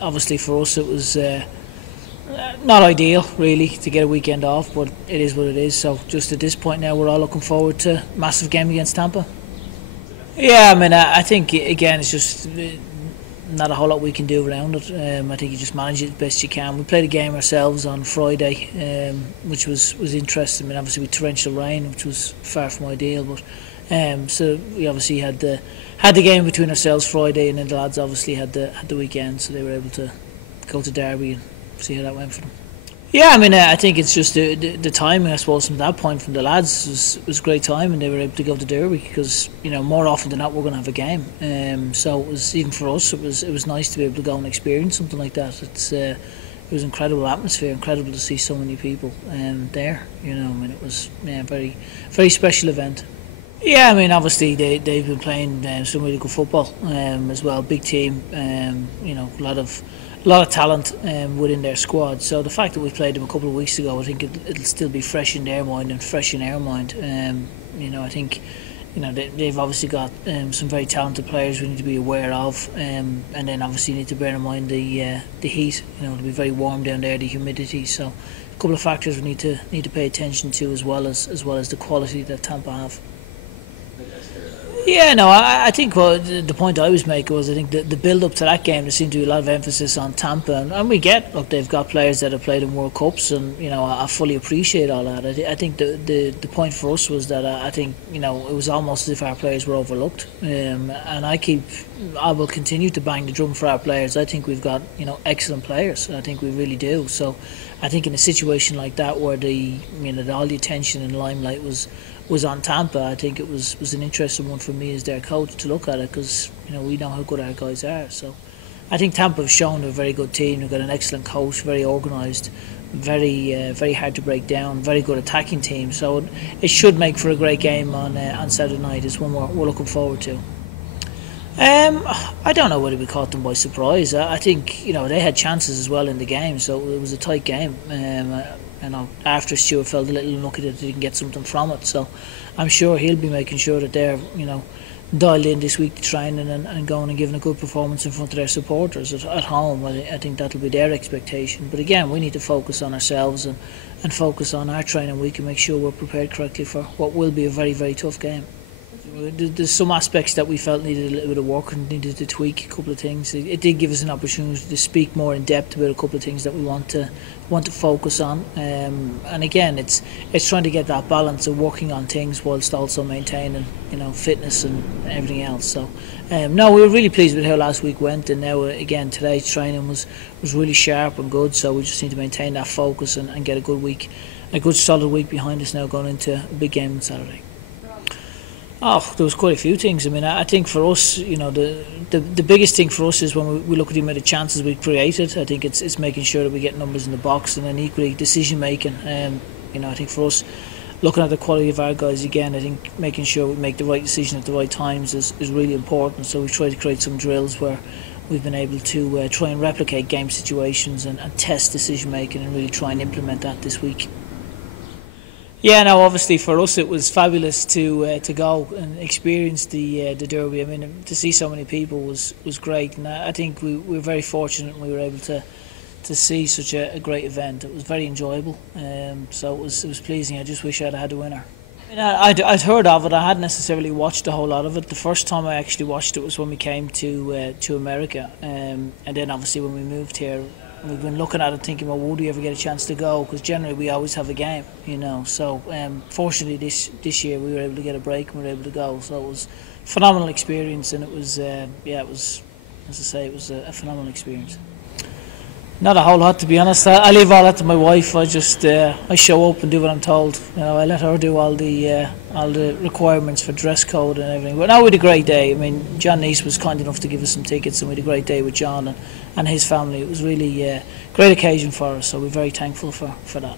obviously for us it was not ideal really to get a weekend off, but it is what it is. So just at this point now we're all looking forward to a massive game against Tampa. Yeah, I mean I think again it's just not a whole lot we can do around it. I think you just manage it as best you can. We played a game ourselves on Friday, which was interesting. I mean, obviously with torrential rain, which was far from ideal, but so we obviously had the game between ourselves Friday, and then the lads obviously had the weekend, so they were able to go to Derby and see how that went for them. Yeah, I mean, I think it's just the timing, I suppose, from that point from the lads was great time, and they were able to go to Derby because, you know, more often than not we're going to have a game. So it was, even for us, it was nice to be able to go and experience something like that. It was incredible atmosphere, incredible to see so many people there. You know, I mean, it was very, very special event. Yeah, I mean, obviously they've been playing some really good football as well. Big team, you know, a lot of talent within their squad. So the fact that we played them a couple of weeks ago, I think it'll still be fresh in their mind and fresh in our mind. You know, I think, you know, they've obviously got some very talented players we need to be aware of, and then obviously you need to bear in mind the heat. You know, it'll be very warm down there, the humidity. So a couple of factors we need to pay attention to, as well as the quality that Tampa have. Yeah, no, I think the point I was making was I think the build-up to that game, there seemed to be a lot of emphasis on Tampa, and we get, look, they've got players that have played in World Cups, and, you know, I fully appreciate all that. I think the point for us was that I think, you know, it was almost as if our players were overlooked, and I will continue to bang the drum for our players. I think we've got, you know, excellent players. I think we really do. So I think in a situation like that where all the attention and limelight was on Tampa, I think it was an interesting one for me as their coach to look at it, because, you know, we know how good our guys are. So I think Tampa have shown a very good team. They've got an excellent coach, very organised, very hard to break down, very good attacking team. So it should make for a great game on Saturday night. It's one we're looking forward to. I don't know whether we caught them by surprise. I think, you know, they had chances as well in the game, so it was a tight game. You know, after Stuart felt a little unlucky that they didn't get something from it, so I'm sure he'll be making sure that they're, you know, dialed in this week to training and going and giving a good performance in front of their supporters at home. I think that'll be their expectation. But again, we need to focus on ourselves and focus on our training week and make sure we're prepared correctly for what will be a very, very tough game. There's some aspects that we felt needed a little bit of work and needed to tweak a couple of things. It did give us an opportunity to speak more in depth about a couple of things that we want to focus on. And again, it's trying to get that balance of working on things whilst also maintaining, you know, fitness and everything else. So no, we were really pleased with how last week went, and now again today's training was really sharp and good. So we just need to maintain that focus and get a good solid week behind us now going into a big game on Saturday. Oh, there was quite a few things. I mean, I think for us, you know, the biggest thing for us is when we look at the amount of chances we've created. I think it's making sure that we get numbers in the box, and then equally decision making. You know, I think for us, looking at the quality of our guys again, I think making sure we make the right decision at the right times is really important. So we've tried to create some drills where we've been able to try and replicate game situations and test decision making, and really try and implement that this week. Yeah, no, obviously for us it was fabulous to go and experience the Derby. I mean, to see so many people was great, and I think we were very fortunate we were able to see such a great event. It was very enjoyable, so it was pleasing. I just wish I'd had a winner. I mean, I'd heard of it. I hadn't necessarily watched a whole lot of it. The first time I actually watched it was when we came to America, and then obviously when we moved here. We've been looking at it thinking, well, would we ever get a chance to go? Because generally we always have a game, you know. So fortunately this year we were able to get a break and we were able to go. So it was a phenomenal experience, and it was, it was, as I say, it was a phenomenal experience. Not a whole lot, to be honest. I leave all that to my wife. I just I show up and do what I'm told. You know, I let her do all the requirements for dress code and everything. But now we had a great day. I mean, John Neese was kind enough to give us some tickets, and we had a great day with John and his family. It was really a great occasion for us, so we're very thankful for that.